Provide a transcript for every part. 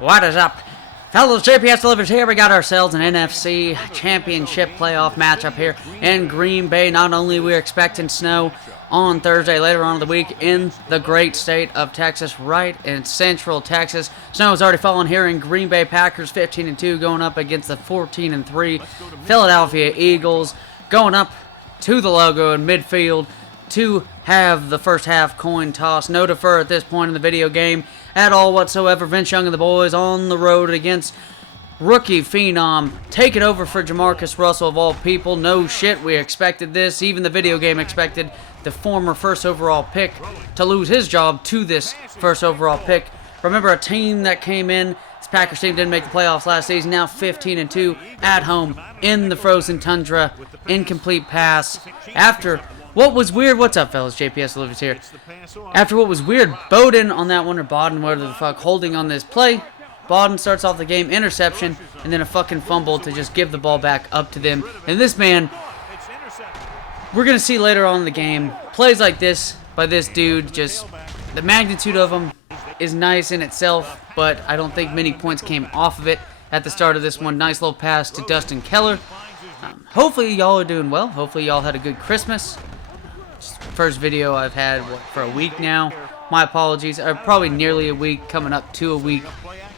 What is up? Fellas, JPS delivers here. We got ourselves an NFC championship playoff matchup here in Green Bay. Not only we're expecting snow on Thursday later on in the week in the great state of Texas, right in central Texas. Snow has already fallen here in Green Bay. Packers 15-2 going up against the 14-3 Philadelphia Eagles, going up to the logo in midfield to have the first half coin toss. No defer at this point in the video game at all whatsoever. Vince Young and the boys on the road against rookie phenom, taking over for Jamarcus Russell of all people. No shit, we expected this. Even the video game expected the former first overall pick to lose his job to this first overall pick. Remember, a team that came in, this Packers team didn't make the playoffs last season, now 15-2 at home in the frozen tundra. Incomplete pass after what was weird. What's up, fellas? JPS delivers here. After what was weird, Bowden on that one, or Bodden, whatever the fuck, holding on this play. Bowden starts off the game, interception, and then a fucking fumble to just give the ball back up to them. And this man, we're going to see later on in the game, plays like this by this dude, just the magnitude of him is nice in itself, but I don't think many points came off of it at the start of this one. Nice little pass to Dustin Keller. Hopefully y'all are doing well. Hopefully y'all had a good Christmas. First video I've had for a week now. My apologies. Probably nearly a week, coming up to a week.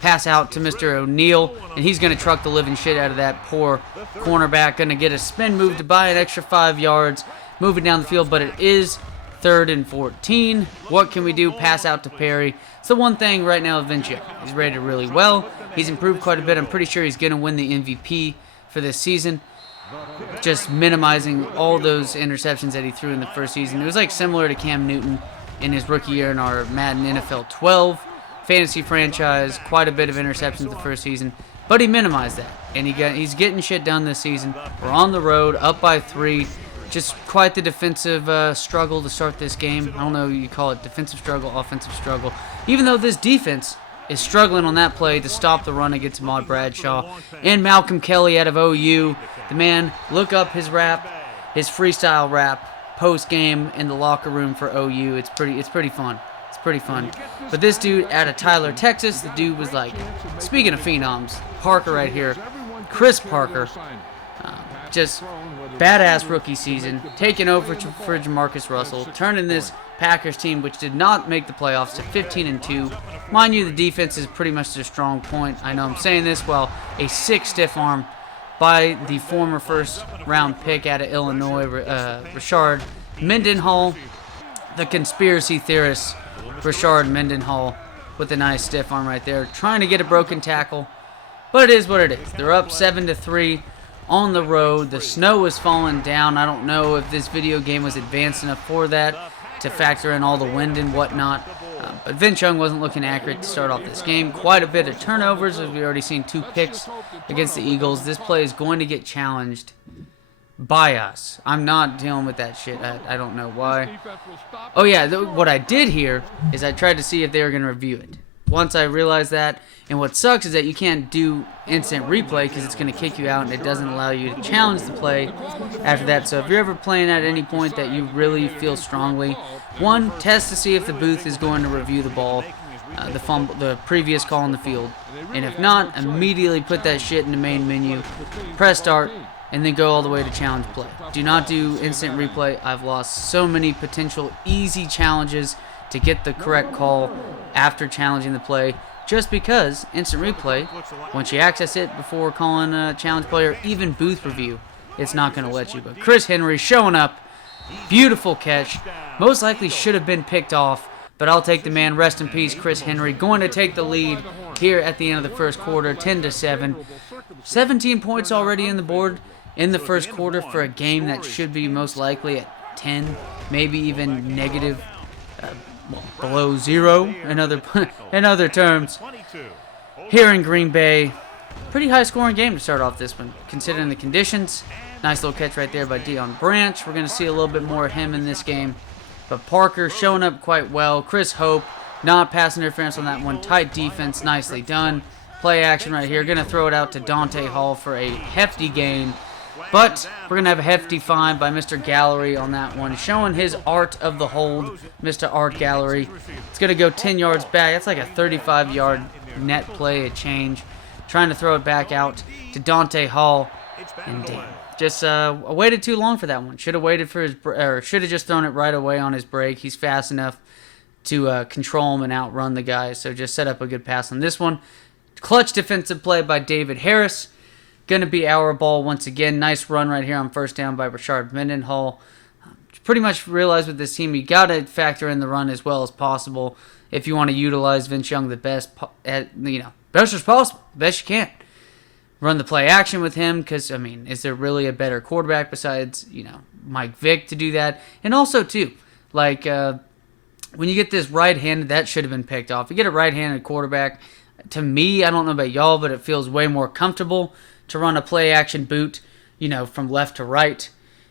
Pass out to Mr. O'Neal, and he's going to truck the living shit out of that poor cornerback. Going to get a spin move to buy an extra 5 yards, moving down the field, but it is 3rd and 14. What can we do? Pass out to Perry. It's the one thing right now with Vince Young. He's rated really well. He's improved quite a bit. I'm pretty sure he's going to win the MVP for this season. Just minimizing all those interceptions that he threw in the first season. It was like similar to Cam Newton in his rookie year in our Madden NFL 12 fantasy franchise. Quite a bit of interceptions the first season, but he minimized that, and he's getting shit done this season. We're on the road, up by 3. Just quite the defensive struggle to start this game. I don't know, you call it defensive struggle, offensive struggle. Even though this defense is struggling on that play to stop the run against Ahmad Bradshaw and Malcolm Kelly out of OU. The man, look up his rap, his freestyle rap post-game in the locker room for OU. It's pretty fun. It's pretty fun. But this dude out of Tyler, Texas, the dude was like, speaking of phenoms, Parker right here, Chris Parker, just badass rookie season, taking over for Jamarcus Russell, turning this Packers team, which did not make the playoffs, to 15-2. Mind you, the defense is pretty much their strong point. I know I'm saying this while a sick stiff arm by the former first-round pick out of Illinois, Rashard Mendenhall, the conspiracy theorist, Rashard Mendenhall, with a nice stiff arm right there, trying to get a broken tackle. But it is what it is. They're up 7-3 on the road. The snow is falling down. I don't know if this video game was advanced enough for that to factor in all the wind and whatnot. But Vince Young wasn't looking accurate to start off this game. Quite a bit of turnovers, as we've already seen 2 picks against the Eagles. This play is going to get challenged by us. I'm not dealing with that shit. I don't know why. Oh yeah, what I did here is I tried to see if they were going to review it. Once I realized that, and what sucks is that you can't do instant replay because it's going to kick you out and it doesn't allow you to challenge the play after that. So if you're ever playing at any point that you really feel strongly, one, test to see if the booth is going to review the ball, the previous call on the field. And if not, immediately put that shit in the main menu, press start, and then go all the way to challenge play. Do not do instant replay. I've lost so many potential easy challenges to get the correct call after challenging the play, just because instant replay, once you access it before calling a challenge play or even booth review, it's not going to let you. But Chris Henry showing up, beautiful catch, most likely should have been picked off, but I'll take the man. Rest in peace, Chris Henry, going to take the lead here at the end of the first quarter, 10-7. 17 points already in the board in the first quarter for a game that should be most likely at 10, maybe even negative, below 0 in other terms. Here in Green Bay, pretty high scoring game to start off this one, considering the conditions. Nice little catch right there by Deion Branch. We're going to see a little bit more of him in this game. But Parker showing up quite well. Chris Hope, not pass interference on that one. Tight defense, nicely done. Play action right here. Going to throw it out to Dante Hall for a hefty gain. But we're going to have a hefty fine by Mr. Gallery on that one, showing his art of the hold, Mr. Art Gallery. It's going to go 10 yards back. That's like a 35-yard net play, a change, trying to throw it back out to Dante Hall, and damn, just waited too long for that one. Should have waited for his, or should have just thrown it right away on his break. He's fast enough to control him and outrun the guy, so just set up a good pass on this one. Clutch defensive play by David Harris. Going to be our ball once again. Nice run right here on first down by Rashard Mendenhall. Pretty much realized with this team, you got to factor in the run as well as possible if you want to utilize Vince Young the best, best as possible, best you can. Run the play action with him because, I mean, is there really a better quarterback besides, Mike Vick to do that? And also, too, like, when you get this right-handed, that should have been picked off. You get a right-handed quarterback, to me, I don't know about y'all, but it feels way more comfortable to run a play-action boot, from left to right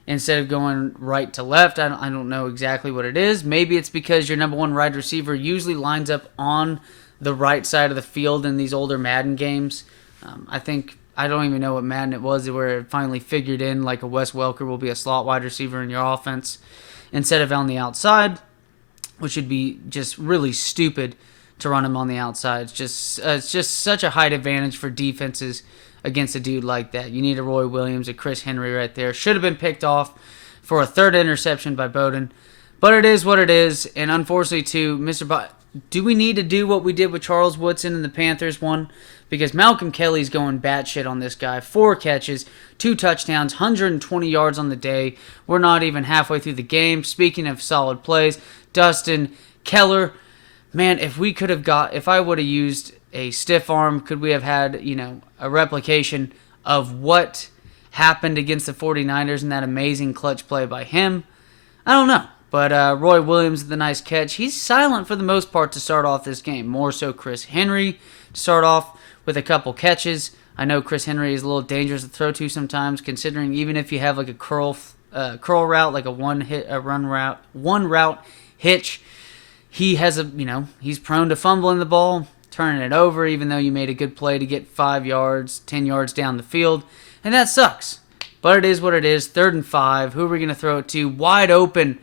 instead of going right to left. I don't know exactly what it is. Maybe it's because your number one wide receiver usually lines up on the right side of the field in these older Madden games. I don't even know what Madden it was where it finally figured in like a Wes Welker will be a slot wide receiver in your offense instead of on the outside, which would be just really stupid to run him on the outside. It's just such a height advantage for defenses against a dude like that. You need a Roy Williams, a Chris Henry right there. Should have been picked off for a third interception by Bowden. But it is what it is. And unfortunately, too, do we need to do what we did with Charles Woodson in the Panthers one? Because Malcolm Kelly's going batshit on this guy. 4 catches, 2 touchdowns, 120 yards on the day. We're not even halfway through the game. Speaking of solid plays, Dustin Keller, man, if I would have used a stiff arm, could we have had, a replication of what happened against the 49ers in that amazing clutch play by him? I don't know. But Roy Williams, the nice catch. He's silent for the most part to start off this game. More so Chris Henry to start off with a couple catches. I know Chris Henry is a little dangerous to throw to sometimes, considering even if you have like a curl route, like a one route hitch, he has he's prone to fumbling the ball, turning it over, even though you made a good play to get 5 yards, 10 yards down the field, and that sucks. But it is what it is. 3rd and 5. Who are we going to throw it to? Wide open.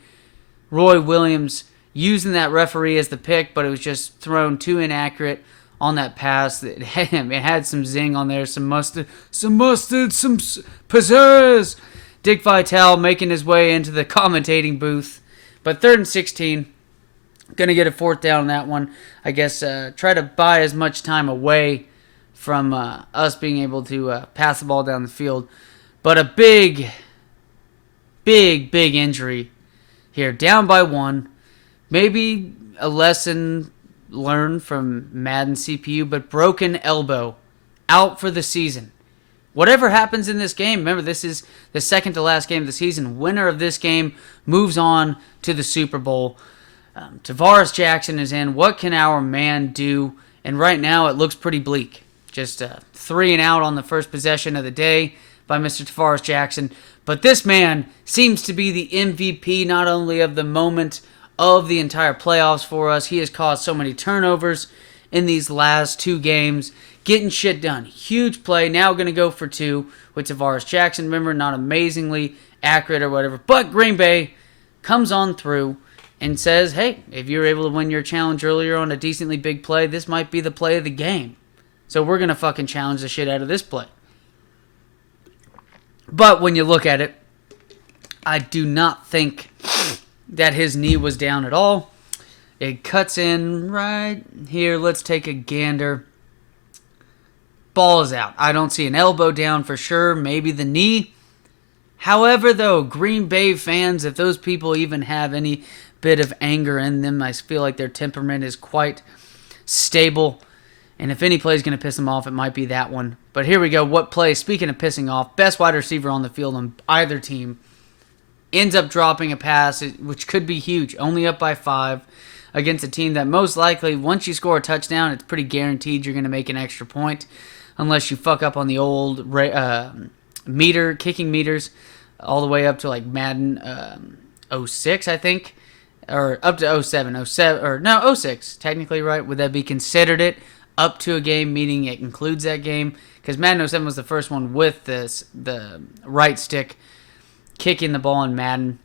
Roy Williams using that referee as the pick, but it was just thrown too inaccurate on that pass. It had some zing on there, some mustard, some pizzazz. Dick Vitale making his way into the commentating booth. But 3rd and 16. Going to get a 4th down on that one. I guess try to buy as much time away from us being able to pass the ball down the field. But a big injury here. Down by 1. Maybe a lesson learned from Madden CPU, but broken elbow. Out for the season. Whatever happens in this game, remember this is the second to last game of the season. Winner of this game moves on to the Super Bowl. Tavares Jackson is in. What can our man do? And right now it looks pretty bleak. Just 3 and out on the first possession of the day by Mr. Tavares Jackson. But this man seems to be the MVP not only of the moment of the entire playoffs for us. He has caused so many turnovers in these last 2 games. Getting shit done. Huge play. Now going to go for 2 with Tavares Jackson. Remember, not amazingly accurate or whatever. But Green Bay comes on through and says, hey, if you were able to win your challenge earlier on a decently big play, this might be the play of the game. So we're going to fucking challenge the shit out of this play. But when you look at it, I do not think that his knee was down at all. It cuts in right here. Let's take a gander. Ball is out. I don't see an elbow down for sure. Maybe the knee. However, though, Green Bay fans, if those people even have any bit of anger in them, I feel like their temperament is quite stable. And if any play is going to piss them off, it might be that one. But here we go. What play? Speaking of pissing off, best wide receiver on the field on either team ends up dropping a pass, which could be huge. Only up by 5 against a team that most likely, once you score a touchdown, it's pretty guaranteed you're going to make an extra point. Unless you fuck up on the old kicking meters, all the way up to like Madden 06, I think. Or up to 07, or no, 06, technically, right? Would that be considered it? Up to a game, meaning it includes that game? Because Madden 07 was the first one with the right stick kicking the ball in Madden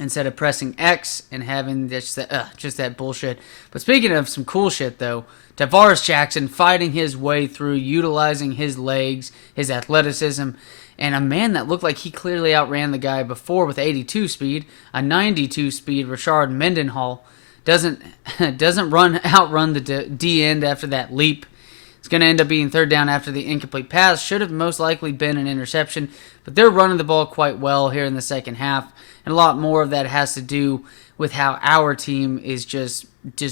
instead of pressing X and having just that bullshit. But speaking of some cool shit, though, Tavares Jackson fighting his way through, utilizing his legs, his athleticism, and a man that looked like he clearly outran the guy before with 82 speed, a 92 speed Rashard Mendenhall doesn't outrun the D end after that leap. It's going to end up being third down after the incomplete pass. Should have most likely been an interception, but they're running the ball quite well here in the second half, and a lot more of that has to do with how our team is just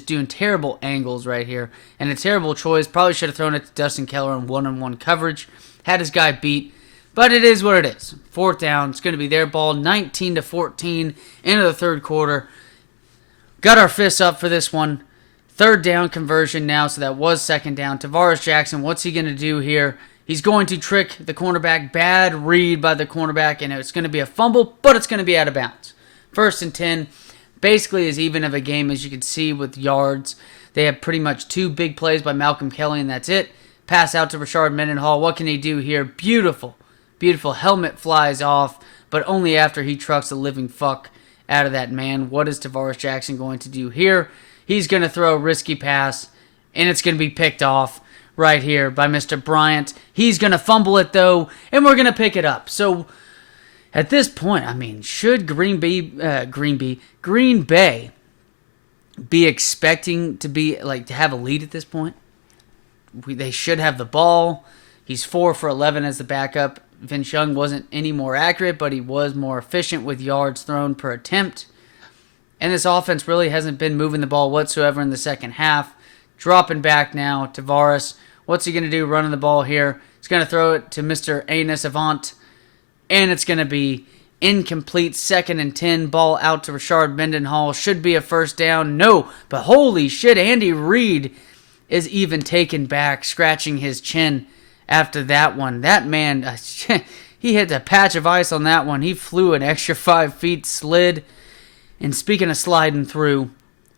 doing terrible angles right here, and a terrible choice. Probably should have thrown it to Dustin Keller on one-on-one coverage, had his guy beat, but it is what it is. Fourth down, it's going to be their ball, 19-14 into the third quarter. Got our fists up for this one. Third down conversion now, so that was second down. Tavares Jackson, what's he going to do here? He's going to trick the cornerback. Bad read by the cornerback, and it's going to be a fumble, but it's going to be out of bounds. First and 10, basically as even of a game as you can see with yards. They have pretty much two big plays by Malcolm Kelly, and that's it. Pass out to Rashard Mendenhall. What can he do here? Beautiful, beautiful. Helmet flies off, but only after he trucks the living fuck out of that man. What is Tavares Jackson going to do here? He's going to throw a risky pass, and it's going to be picked off right here by Mr. Bryant. He's going to fumble it, though, and we're going to pick it up. So, at this point, I mean, should Green Bay be expecting to be, to have a lead at this point? They should have the ball. He's 4 for 11 as the backup. Vince Young wasn't any more accurate, but he was more efficient with yards thrown per attempt. And this offense really hasn't been moving the ball whatsoever in the second half. Dropping back now. Tavares, what's he going to do running the ball here? He's going to throw it to Mr. Anus Avant. And it's going to be incomplete. 2nd and 10. Ball out to Rashard Mendenhall. Should be a first down. No. But holy shit, Andy Reid is even taken back, scratching his chin after that one. That man, he hit a patch of ice on that one. He flew an extra 5 feet, slid. And speaking of sliding through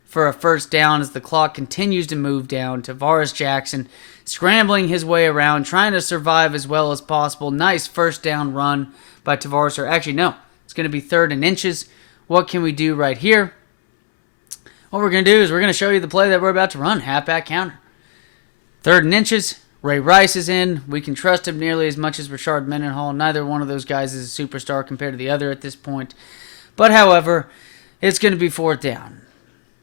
for a first down as the clock continues to move down, Tavares Jackson scrambling his way around, trying to survive as well as possible. Nice first down run by Tavares. Or actually, no, it's going to be 3rd and inches. What can we do right here? What we're going to do is we're going to show you the play that we're about to run. Halfback counter. 3rd and inches. Ray Rice is in. We can trust him nearly as much as Rashard Mendenhall. Neither one of those guys is a superstar compared to the other at this point. But however, it's going to be 4th down.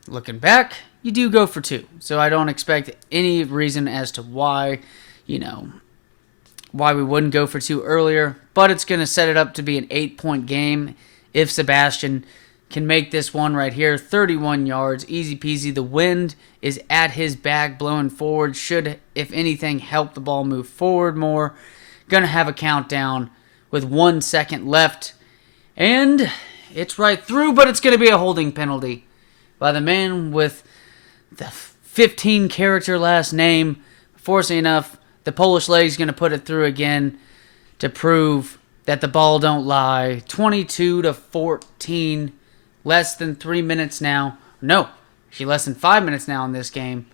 Looking back, you do go for 2. So I don't expect any reason as to why we wouldn't go for 2 earlier. But it's going to set it up to be an 8-point game if Sebastian can make this one right here. 31 yards, easy peasy. The wind is at his back, blowing forward. Should, if anything, help the ball move forward more. Going to have a countdown with 1 second left. And it's right through, but it's going to be a holding penalty by the man with the 15-character last name. Fortunately enough, the Polish leg's going to put it through again to prove that the ball don't lie. 22-14, less than 3 minutes now. No, actually less than 5 minutes now in this game.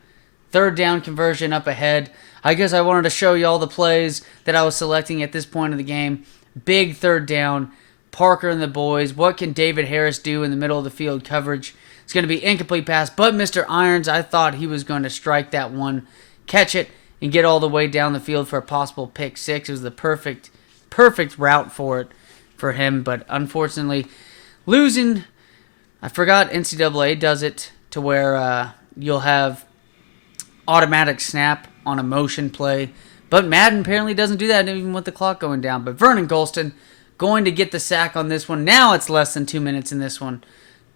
3rd down conversion up ahead. I guess I wanted to show you all the plays that I was selecting at this point of the game. Big 3rd down. Parker and the boys. What can David Harris do in the middle of the field coverage? It's going to be incomplete pass, but Mr. Irons, I thought he was going to strike that one, catch it, and get all the way down the field for a possible pick 6. It was the perfect route for him, but unfortunately, losing. I forgot NCAA does it to where you'll have automatic snap on a motion play, but Madden apparently doesn't do that even with the clock going down. But Vernon Golston going to get the sack on this one. Now it's less than 2 minutes in this one.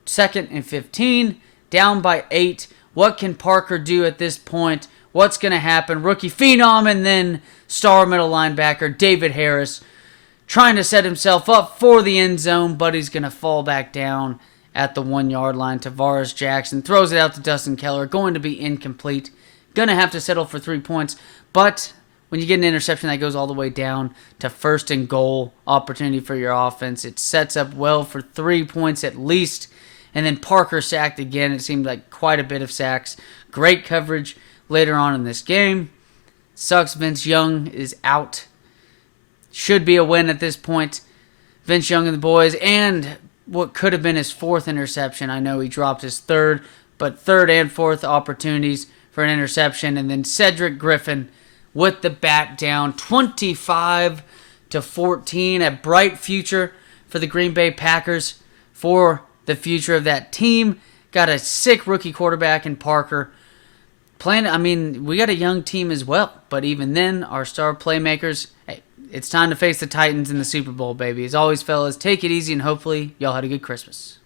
2nd and 15, down by 8. What can Parker do at this point? What's going to happen? Rookie phenom and then star middle linebacker David Harris trying to set himself up for the end zone, but he's going to fall back down at the 1-yard line. Tavares Jackson throws it out to Dustin Keller, going to be incomplete. Going to have to settle for 3 points, but when you get an interception that goes all the way down to 1st and goal opportunity for your offense, it sets up well for 3 points at least. And then Parker sacked again. It seemed like quite a bit of sacks. Great coverage later on in this game. Sucks Vince Young is out. Should be a win at this point. Vince Young and the boys, and what could have been his 4th interception. I know he dropped his 3rd, but 3rd and 4th opportunities for an interception. And then Cedric Griffin with the bat down, 25-14. A bright future for the Green Bay Packers, for the future of that team. Got a sick rookie quarterback in Parker. We got a young team as well, but even then, our star playmakers, hey, it's time to face the Titans in the Super Bowl, baby. As always, fellas, take it easy, and hopefully y'all had a good Christmas.